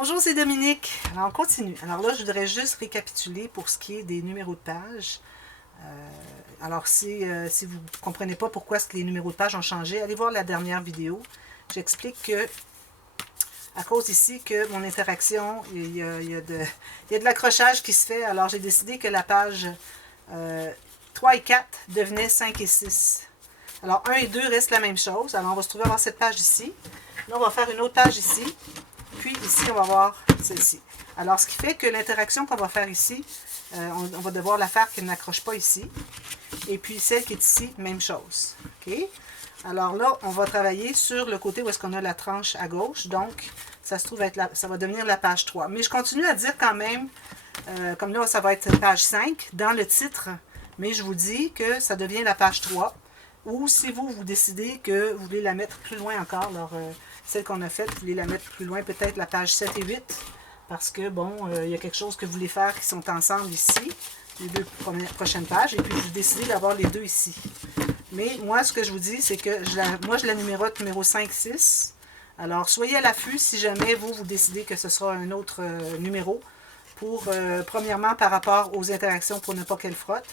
Bonjour, c'est Dominique. Alors, on continue. Alors là, je voudrais juste récapituler pour ce qui est des numéros de page. Alors, si vous ne comprenez pas pourquoi est-ce que les numéros de page ont changé, allez voir la dernière vidéo. J'explique que, à cause ici, que mon interaction, il y a de l'accrochage qui se fait. Alors, j'ai décidé que la page 3 et 4 devenaient 5 et 6. Alors, 1 et 2 restent la même chose. Alors, on va se trouver à avoir cette page ici. Là, on va faire une autre page ici. Puis ici, on va voir celle-ci. Alors, ce qui fait que l'interaction qu'on va faire ici, on va devoir la faire qu'elle n'accroche pas ici. Et puis, celle qui est ici, même chose. OK? Alors là, on va travailler sur le côté où est-ce qu'on a la tranche à gauche. Donc, ça se trouve être ça va devenir la page 3. Mais je continue à dire quand même, comme là, ça va être page 5 dans le titre. Mais je vous dis que ça devient la page 3. Ou si vous décidez que vous voulez la mettre plus loin encore, alors celle qu'on a faite, vous voulez la mettre plus loin, peut-être la page 7 et 8, parce que bon, il y a quelque chose que vous voulez faire qui sont ensemble ici, les deux prochaines pages, et puis vous décidez d'avoir les deux ici. Mais moi, ce que je vous dis, c'est que moi, je la numérote numéro 5, 6. Alors, soyez à l'affût si jamais vous décidez que ce sera un autre numéro, pour, premièrement, par rapport aux interactions pour ne pas qu'elles frottent.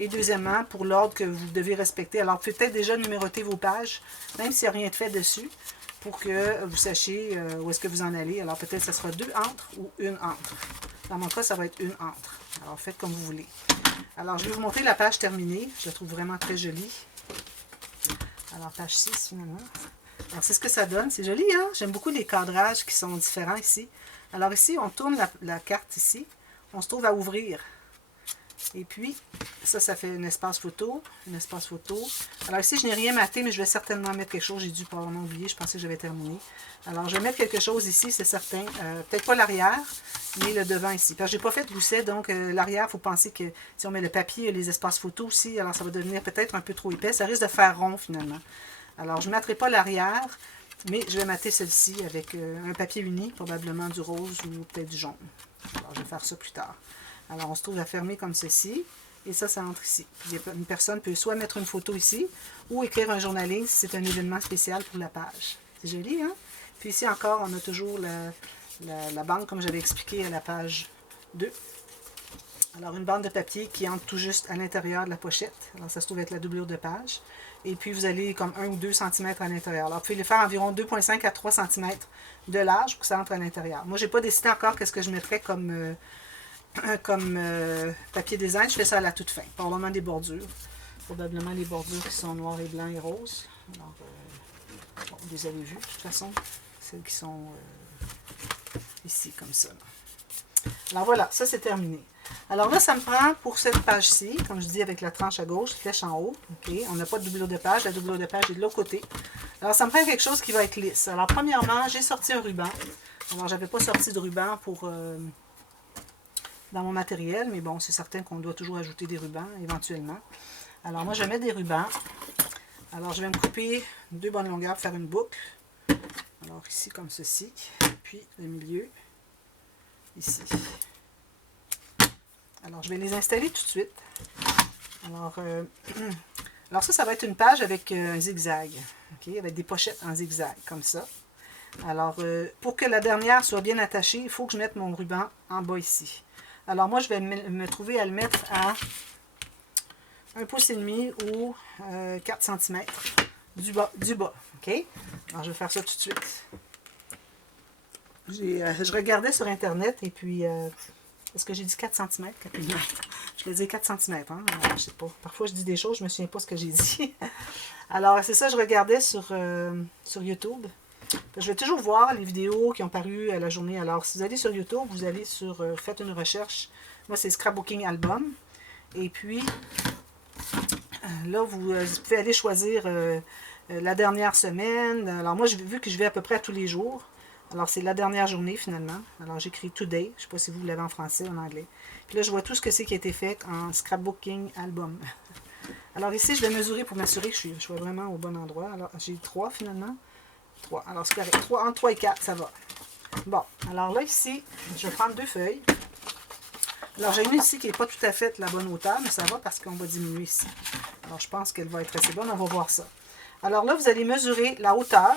Et deuxièmement, pour l'ordre que vous devez respecter. Alors, peut-être déjà numéroter vos pages, même s'il n'y a rien de fait dessus, pour que vous sachiez où est-ce que vous en allez. Alors, peut-être que ce sera 2 entre ou 1 entre. Dans mon cas, ça va être 1 entre. Alors, faites comme vous voulez. Alors, je vais vous montrer la page terminée. Je la trouve vraiment très jolie. Alors, page 6, finalement. Alors, c'est ce que ça donne. C'est joli, hein? J'aime beaucoup les cadrages qui sont différents ici. Alors, ici, on tourne la carte ici. On se trouve à ouvrir. Et puis, ça fait un espace photo. Un espace photo. Alors ici, je n'ai rien maté, mais je vais certainement mettre quelque chose. J'ai dû probablement oublier. Je pensais que j'avais terminé. Alors, je vais mettre quelque chose ici, c'est certain. Peut-être pas l'arrière, mais le devant ici. Parce que je n'ai pas fait de gousset, donc l'arrière, il faut penser que si on met le papier et les espaces photos aussi, alors ça va devenir peut-être un peu trop épais. Ça risque de faire rond, finalement. Alors, je ne mettrai pas l'arrière, mais je vais mater celle-ci avec un papier uni, probablement du rose ou peut-être du jaune. Alors, je vais faire ça plus tard. Alors, on se trouve à fermer comme ceci. Et ça entre ici. Puis, une personne peut soit mettre une photo ici, ou écrire un journaling si c'est un événement spécial pour la page. C'est joli, hein? Puis ici encore, on a toujours la bande, comme j'avais expliqué à la page 2. Alors, une bande de papier qui entre tout juste à l'intérieur de la pochette. Alors, ça se trouve être la doublure de page. Et puis, vous allez comme 1 ou 2 cm à l'intérieur. Alors, vous pouvez les faire environ 2,5 à 3 cm de large pour que ça entre à l'intérieur. Moi, je n'ai pas décidé encore qu'est-ce que je mettrais comme papier design. Je fais ça à la toute fin. Probablement des bordures. Probablement les bordures qui sont noirs et blancs et roses. Alors, bon, vous les avez vues de toute façon. Celles qui sont ici, comme ça. Alors voilà, ça c'est terminé. Alors là, ça me prend pour cette page-ci, comme je dis avec la tranche à gauche, flèche en haut. Okay. On n'a pas de doublure de page. La doublure de page est de l'autre côté. Alors, ça me prend quelque chose qui va être lisse. Alors, premièrement, j'ai sorti un ruban. Alors, je n'avais pas sorti de ruban pour... dans mon matériel, mais bon, c'est certain qu'on doit toujours ajouter des rubans, éventuellement. Alors, moi, je vais mettre des rubans. Alors, je vais me couper 2 bonnes longueurs pour faire une boucle. Alors, ici, comme ceci. Puis, le milieu, ici. Alors, je vais les installer tout de suite. Alors, ça va être une page avec un zigzag. Okay? Avec des pochettes en zigzag, comme ça. Alors, pour que la dernière soit bien attachée, il faut que je mette mon ruban en bas ici. Alors moi, je vais me trouver à le mettre à 1,5 pouce ou 4 cm du bas. OK? Alors, je vais faire ça tout de suite. Je regardais sur Internet et puis... est-ce que j'ai dit 4 cm? 4 mm. Je l'ai dit 4 cm. Hein? Alors, je sais pas. Parfois, je dis des choses, je ne me souviens pas ce que j'ai dit. Alors, c'est ça, je regardais sur YouTube. Je vais toujours voir les vidéos qui ont paru à la journée. Alors, si vous allez sur YouTube, vous allez sur... faites une recherche. Moi, c'est Scrapbooking Album. Et puis, là, vous pouvez aller choisir la dernière semaine. Alors, moi, vu que je vais à peu près à tous les jours. Alors, c'est la dernière journée, finalement. Alors, j'écris Today. Je ne sais pas si vous l'avez en français ou en anglais. Puis là, je vois tout ce que c'est qui a été fait en Scrapbooking Album. Alors, ici, je vais mesurer pour m'assurer que je suis vraiment au bon endroit. Alors, j'ai 3, finalement. 3. Alors, c'est correct. 3, entre 3 et 4, ça va. Bon, alors là, ici, je vais prendre 2 feuilles. Alors, j'ai une ici qui n'est pas tout à fait la bonne hauteur, mais ça va parce qu'on va diminuer ici. Alors, je pense qu'elle va être assez bonne. On va voir ça. Alors là, vous allez mesurer la hauteur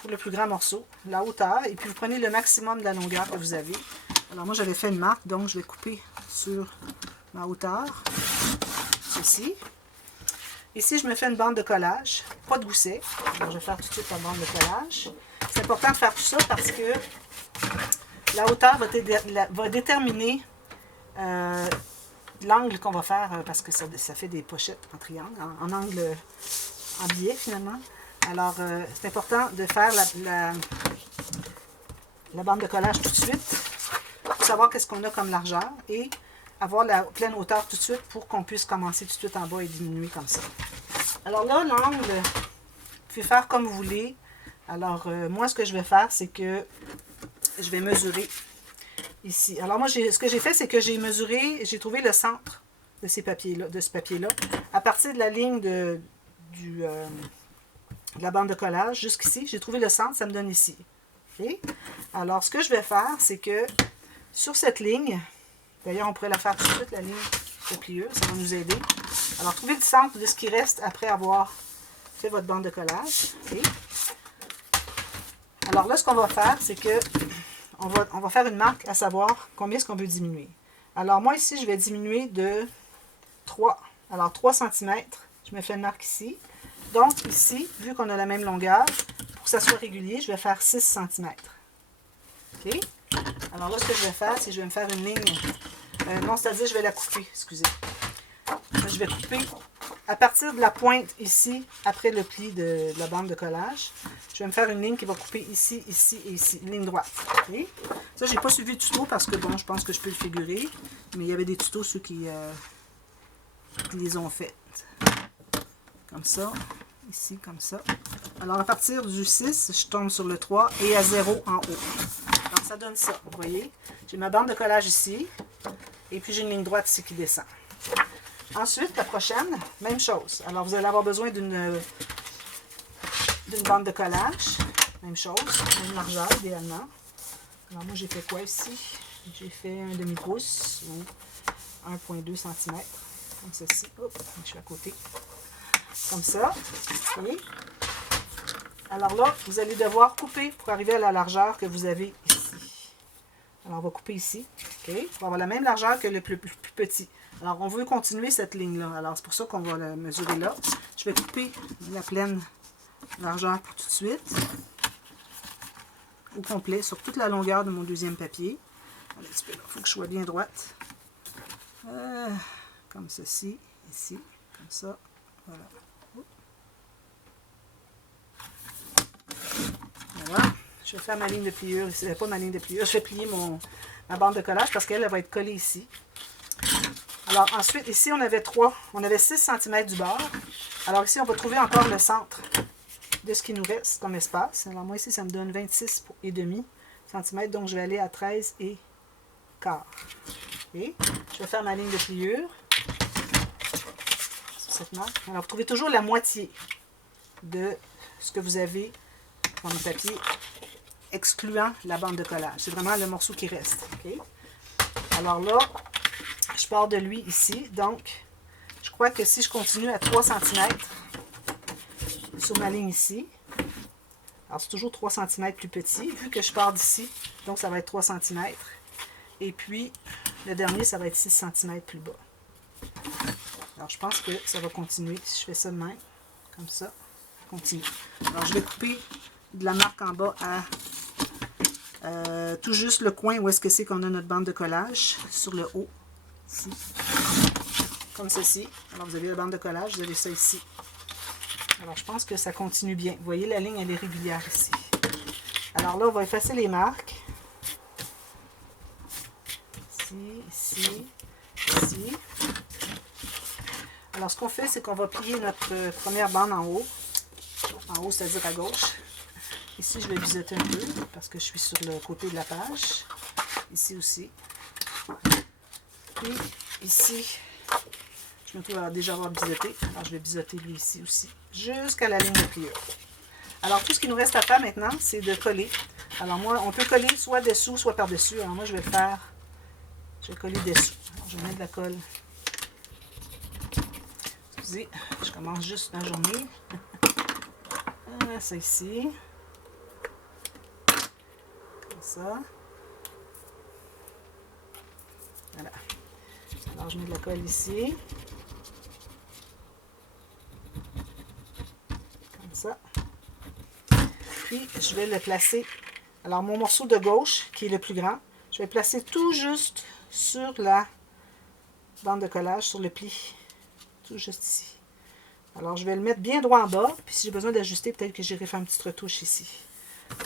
pour le plus grand morceau, la hauteur, et puis vous prenez le maximum de la longueur que vous avez. Alors moi j'avais fait une marque, donc je vais couper sur ma hauteur, ceci. Ici je me fais une bande de collage, pas de gousset. Alors je vais faire tout de suite la bande de collage. C'est important de faire tout ça parce que la hauteur va déterminer l'angle qu'on va faire, parce que ça fait des pochettes en triangle, en angle, en biais finalement. Alors, c'est important de faire la bande de collage tout de suite pour savoir qu'est-ce qu'on a comme largeur et avoir la pleine hauteur tout de suite pour qu'on puisse commencer tout de suite en bas et diminuer comme ça. Alors là, l'angle, vous pouvez faire comme vous voulez. Alors, moi, ce que je vais faire, c'est que je vais mesurer ici. Alors moi, ce que j'ai fait, c'est que j'ai mesuré, j'ai trouvé le centre de ce papier-là, à partir de la ligne de la bande de collage jusqu'ici. J'ai trouvé le centre, ça me donne ici. Okay? Alors, ce que je vais faire, c'est que sur cette ligne, d'ailleurs, on pourrait la faire tout de suite, la ligne de pliure, ça va nous aider. Alors, trouvez le centre de ce qui reste après avoir fait votre bande de collage. Okay? Alors là, ce qu'on va faire, c'est que on va faire une marque à savoir combien est-ce qu'on veut diminuer. Alors, moi, ici, je vais diminuer de 3. Alors, 3 cm. Je me fais une marque ici. Donc, ici, vu qu'on a la même longueur, pour que ça soit régulier, je vais faire 6 cm. OK? Alors là, ce que je vais faire, c'est que je vais me faire une ligne. Non, c'est-à-dire, je vais la couper, excusez. Je vais couper à partir de la pointe ici, après le pli de la bande de collage. Je vais me faire une ligne qui va couper ici, ici et ici. Une ligne droite. Okay? Ça, je n'ai pas suivi le tuto parce que, bon, je pense que je peux le figurer. Mais il y avait des tutos, ceux qui les ont fait. Comme ça. Ici, comme ça. Alors, à partir du 6, je tombe sur le 3 et à 0 en haut. Alors, ça donne ça. Vous voyez? J'ai ma bande de collage ici. Et puis, j'ai une ligne droite ici qui descend. Ensuite, la prochaine, même chose. Alors, vous allez avoir besoin d'une bande de collage. Même chose, même largeur, idéalement. Alors, moi, j'ai fait quoi ici? J'ai fait un demi-pouce ou 1,2 cm. Comme ceci. Oups, je suis à côté. Comme ça. Okay. Alors là, vous allez devoir couper pour arriver à la largeur que vous avez ici. Alors, on va couper ici. Okay. Pour avoir la même largeur que le plus petit. Alors, on veut continuer cette ligne-là. Alors, c'est pour ça qu'on va la mesurer là. Je vais couper la pleine largeur pour tout de suite. Au complet, sur toute la longueur de mon deuxième papier. Il faut que je sois bien droite. Comme ceci, ici, comme ça. Voilà. Voilà. Je vais faire ma ligne de pliure. Ici, pas ma ligne de pliure. Je vais plier ma bande de collage parce qu'elle va être collée ici. Alors ensuite, ici, on avait 6 cm du bord. Alors ici, on va trouver encore le centre de ce qui nous reste comme espace. Alors moi, ici, ça me donne 26,5 cm. Donc, je vais aller à 13 et quart. Okay. Je vais faire ma ligne de pliure sur cette marque. Alors, vous trouvez toujours la moitié de ce que vous avez dans le papier, excluant la bande de collage. C'est vraiment le morceau qui reste. Okay. Alors là, je pars de lui ici. Donc, je crois que si je continue à 3 cm sur ma ligne ici, alors c'est toujours 3 cm plus petit, vu que je pars d'ici, donc ça va être 3 cm. Et puis, le dernier, ça va être 6 cm plus bas. Alors, je pense que ça va continuer. Si je fais ça de même, comme ça, ça continue. Alors, je vais couper de la marque en bas à tout juste le coin où est-ce que c'est qu'on a notre bande de collage, sur le haut, ici, comme ceci. Alors, vous avez la bande de collage, vous avez ça ici. Alors, je pense que ça continue bien. Vous voyez, la ligne, elle est régulière ici. Alors là, on va effacer les marques. Ici, ici, ici. Alors, ce qu'on fait, c'est qu'on va plier notre première bande en haut. En haut, c'est-à-dire à gauche. Ici, je vais biseauter un peu parce que je suis sur le côté de la page. Ici aussi. Puis, ici, je me trouve déjà avoir biseauté. Alors, je vais biseauter lui ici aussi, jusqu'à la ligne de pliure. Alors, tout ce qui nous reste à faire maintenant, c'est de coller. Alors, moi, on peut coller soit dessous, soit par-dessus. Alors, moi, je vais le faire. Je vais coller dessous. Alors, je vais mettre de la colle. Excusez, je commence juste ma journée. Ça ici. ça. Voilà. Alors, je mets de la colle ici. Comme ça. Puis, je vais le placer. Alors, mon morceau de gauche, qui est le plus grand, je vais le placer tout juste sur la bande de collage, sur le pli. Tout juste ici. Alors, je vais le mettre bien droit en bas. Puis, si j'ai besoin d'ajuster, peut-être que j'irai faire une petite retouche ici.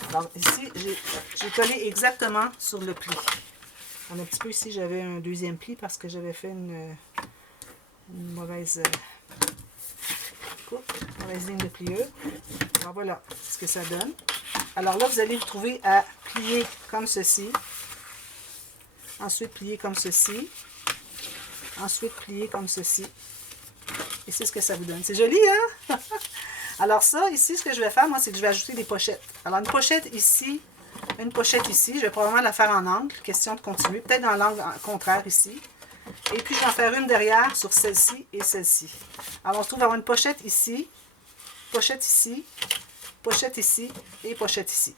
Alors, ici, j'ai collé exactement sur le pli. Un petit peu ici, j'avais un deuxième pli parce que j'avais fait une mauvaise coupe, une mauvaise ligne de pliure. Alors, voilà ce que ça donne. Alors là, vous allez vous trouver à plier comme ceci. Ensuite, plier comme ceci. Ensuite, plier comme ceci. Et c'est ce que ça vous donne. C'est joli, hein? Alors ça, ici, ce que je vais faire, moi, c'est que je vais ajouter des pochettes. Alors, une pochette ici, je vais probablement la faire en angle. Question de continuer. Peut-être dans l'angle contraire ici. Et puis, je vais en faire une derrière sur celle-ci et celle-ci. Alors, on se trouve avoir une pochette ici, ici, pochette ici et pochette ici.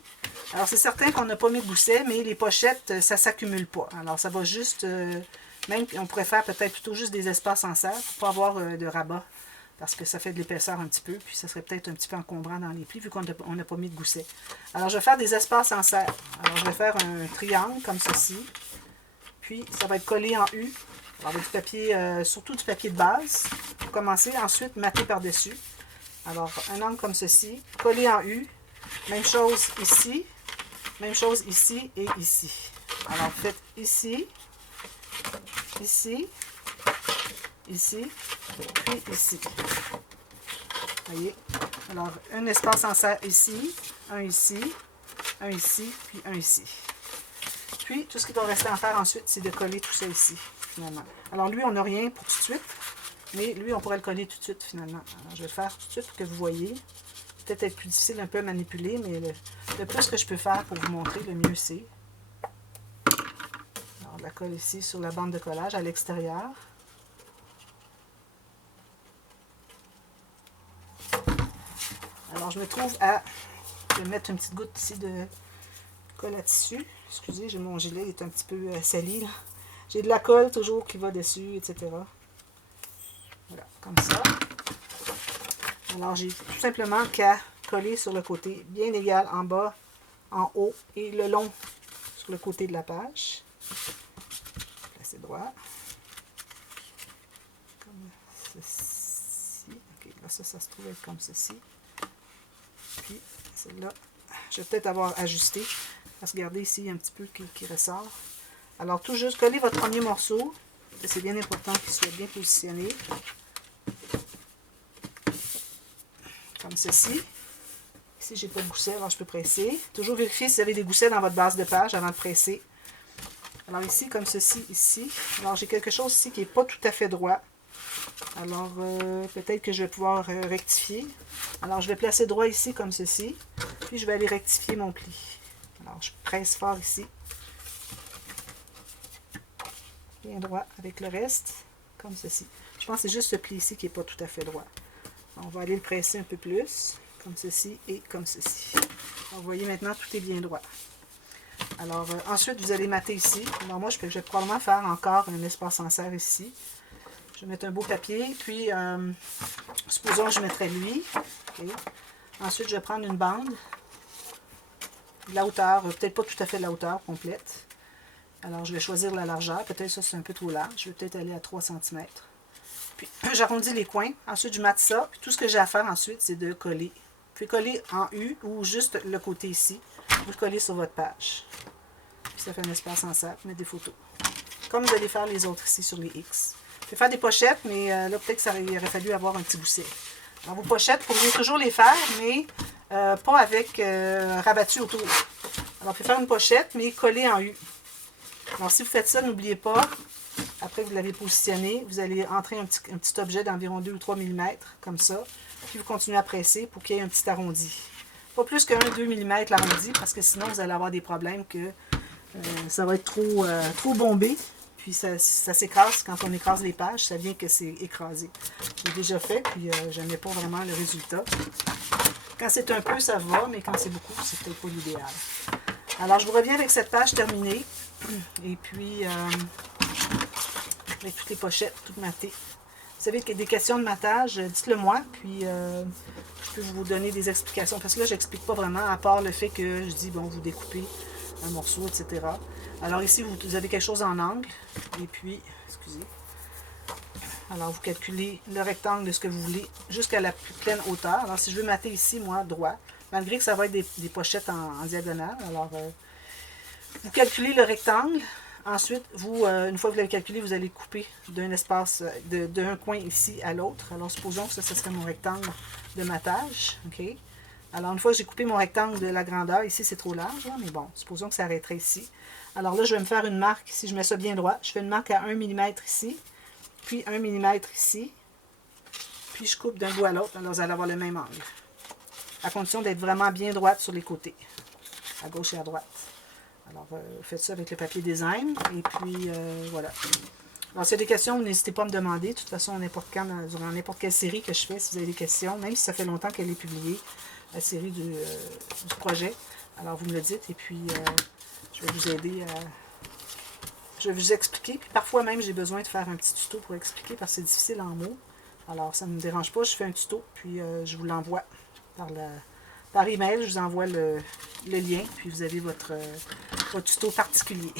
Alors, c'est certain qu'on n'a pas mis de gousset, mais les pochettes, ça ne s'accumule pas. Alors, ça va juste, même on pourrait faire peut-être plutôt juste des espaces en serre pour pas avoir de rabat, parce que ça fait de l'épaisseur un petit peu, puis ça serait peut-être un petit peu encombrant dans les plis, vu qu'on n'a pas mis de gousset. Alors, je vais faire des espaces en serre. Alors, je vais faire un triangle comme ceci, puis ça va être collé en U. Alors, avec du papier, surtout du papier de base, pour commencer. Ensuite, mater par-dessus. Alors, un angle comme ceci, collé en U. Même chose ici et ici. Alors, faites ici, ici, ici, puis ici. Voyez? Alors, un espace en serre ici, un ici, puis un ici. Puis, tout ce qui doit rester à faire ensuite, c'est de coller tout ça ici, finalement. Alors, lui, on n'a rien pour tout de suite, mais lui, on pourrait le coller tout de suite, finalement. Alors, je vais le faire tout de suite pour que vous voyez. Peut-être être plus difficile un peu à manipuler, mais le plus que je peux faire pour vous montrer, le mieux c'est. Alors, de la colle ici sur la bande de collage à l'extérieur. Alors, je me trouve à... Je vais mettre une petite goutte ici de colle à tissu. Excusez, j'ai mon gilet, il est un petit peu sali. J'ai de la colle toujours qui va dessus, etc. Voilà, comme ça. Alors, j'ai tout simplement qu'à coller sur le côté bien égal en bas, en haut et le long sur le côté de la page. Placer droit. Comme ceci. Ok, là, ça se trouve être comme ceci. Puis, celle-là, je vais peut-être avoir ajusté. Parce que regardez ici, il y a un petit peu qui ressort. Alors, tout juste, collez votre premier morceau. C'est bien important qu'il soit bien positionné. Comme ceci. Ici, j'ai pas de gousset, alors je peux presser. Toujours vérifier si vous avez des goussets dans votre base de page avant de presser. Alors ici, comme ceci, ici. Alors, j'ai quelque chose ici qui n'est pas tout à fait droit. Alors, peut-être que je vais pouvoir rectifier. Alors, je vais placer droit ici, comme ceci. Puis, je vais aller rectifier mon pli. Alors, je presse fort ici. Bien droit avec le reste, comme ceci. Je pense que c'est juste ce pli ici qui n'est pas tout à fait droit. On va aller le presser un peu plus, comme ceci et comme ceci. Alors, vous voyez maintenant, tout est bien droit. Alors, ensuite, vous allez mater ici. Alors, moi, je vais probablement faire encore un espace en serre ici. Je vais mettre un beau papier, puis, supposons que je mettrais lui. Okay. Ensuite, je vais prendre une bande, de la hauteur, peut-être pas tout à fait de la hauteur complète. Alors, je vais choisir la largeur. Peut-être ça, c'est un peu trop large. Je vais peut-être aller à 3 cm. Puis, j'arrondis les coins. Ensuite, je mate ça. Puis, tout ce que j'ai à faire ensuite, c'est de coller. Vous pouvez coller en U ou juste le côté ici. Vous le collez sur votre page. Puis, ça fait un espace en serre. Mettre des photos. Comme vous allez faire les autres ici sur les X. Je vais faire des pochettes, mais là, peut-être qu'il aurait fallu avoir un petit gousset. Alors, vos pochettes, vous pourriez toujours les faire, mais pas avec rabattu autour. Alors, vous pouvez faire une pochette, mais collée en U. Alors, si vous faites ça, n'oubliez pas, après que vous l'avez positionné, vous allez entrer un petit objet d'environ 2 ou 3 mm, comme ça, puis vous continuez à presser pour qu'il y ait un petit arrondi. Pas plus que 1-2 mm l'arrondi, parce que sinon, vous allez avoir des problèmes que ça va être trop bombé, puis ça s'écrase. Quand on écrase les pages, ça vient que c'est écrasé. J'ai déjà fait, puis je n'aimais pas vraiment le résultat. Quand c'est un peu, ça va, mais quand c'est beaucoup, c'est peut-être pas l'idéal. Alors, je vous reviens avec cette page terminée. Et puis, avec toutes les pochettes, toutes matées. Vous avez des questions de matage, dites-le moi, puis je peux vous donner des explications. Parce que là, je n'explique pas vraiment, à part le fait que je dis, bon, vous découpez un morceau, etc. Alors ici, vous avez quelque chose en angle. Et puis, excusez. Alors, vous calculez le rectangle de ce que vous voulez jusqu'à la plus pleine hauteur. Alors, si je veux mater ici, moi, droit, malgré que ça va être des pochettes en diagonale, alors vous calculez le rectangle. Ensuite, une fois que vous l'avez calculé, vous allez couper d'un espace, d'un coin ici à l'autre. Alors, supposons que ça serait mon rectangle de matage. OK? Alors, une fois que j'ai coupé mon rectangle de la grandeur, ici, c'est trop large, hein, mais bon, supposons que ça arrêterait ici. Alors là, je vais me faire une marque, si je mets ça bien droit, je fais une marque à 1 mm ici, puis 1 mm ici, puis je coupe d'un bout à l'autre. Alors, vous allez avoir le même angle, à condition d'être vraiment bien droite sur les côtés, à gauche et à droite. Alors, faites ça avec le papier design. Et puis, voilà. Alors, s'il y a des questions, n'hésitez pas à me demander. De toute façon, durant n'importe quelle série que je fais, si vous avez des questions, même si ça fait longtemps qu'elle est publiée, la série du projet. Alors, vous me le dites. Et puis, je vais vous aider à... Je vais vous expliquer. Puis, parfois même, j'ai besoin de faire un petit tuto pour expliquer parce que c'est difficile en mots. Alors, ça ne me dérange pas. Je fais un tuto, puis je vous l'envoie par email. Je vous envoie le lien, puis vous avez votre tuto particulier.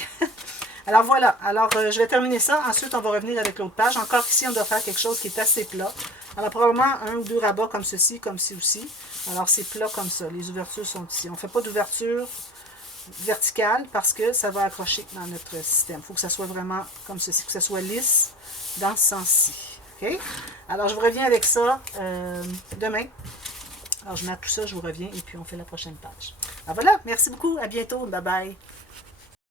Alors voilà, alors je vais terminer ça. Ensuite, on va revenir avec l'autre page. Encore ici, on doit faire quelque chose qui est assez plat. Alors probablement un ou deux rabats comme ceci, comme ci aussi. Alors c'est plat comme ça. Les ouvertures sont ici. On ne fait pas d'ouverture verticale parce que ça va accrocher dans notre système. Il faut que ça soit vraiment comme ceci, que ça soit lisse dans ce sens-ci. OK? Alors je vous reviens avec ça demain. Alors je mets tout ça, je vous reviens et puis on fait la prochaine page. Alors voilà, merci beaucoup, à bientôt, bye bye.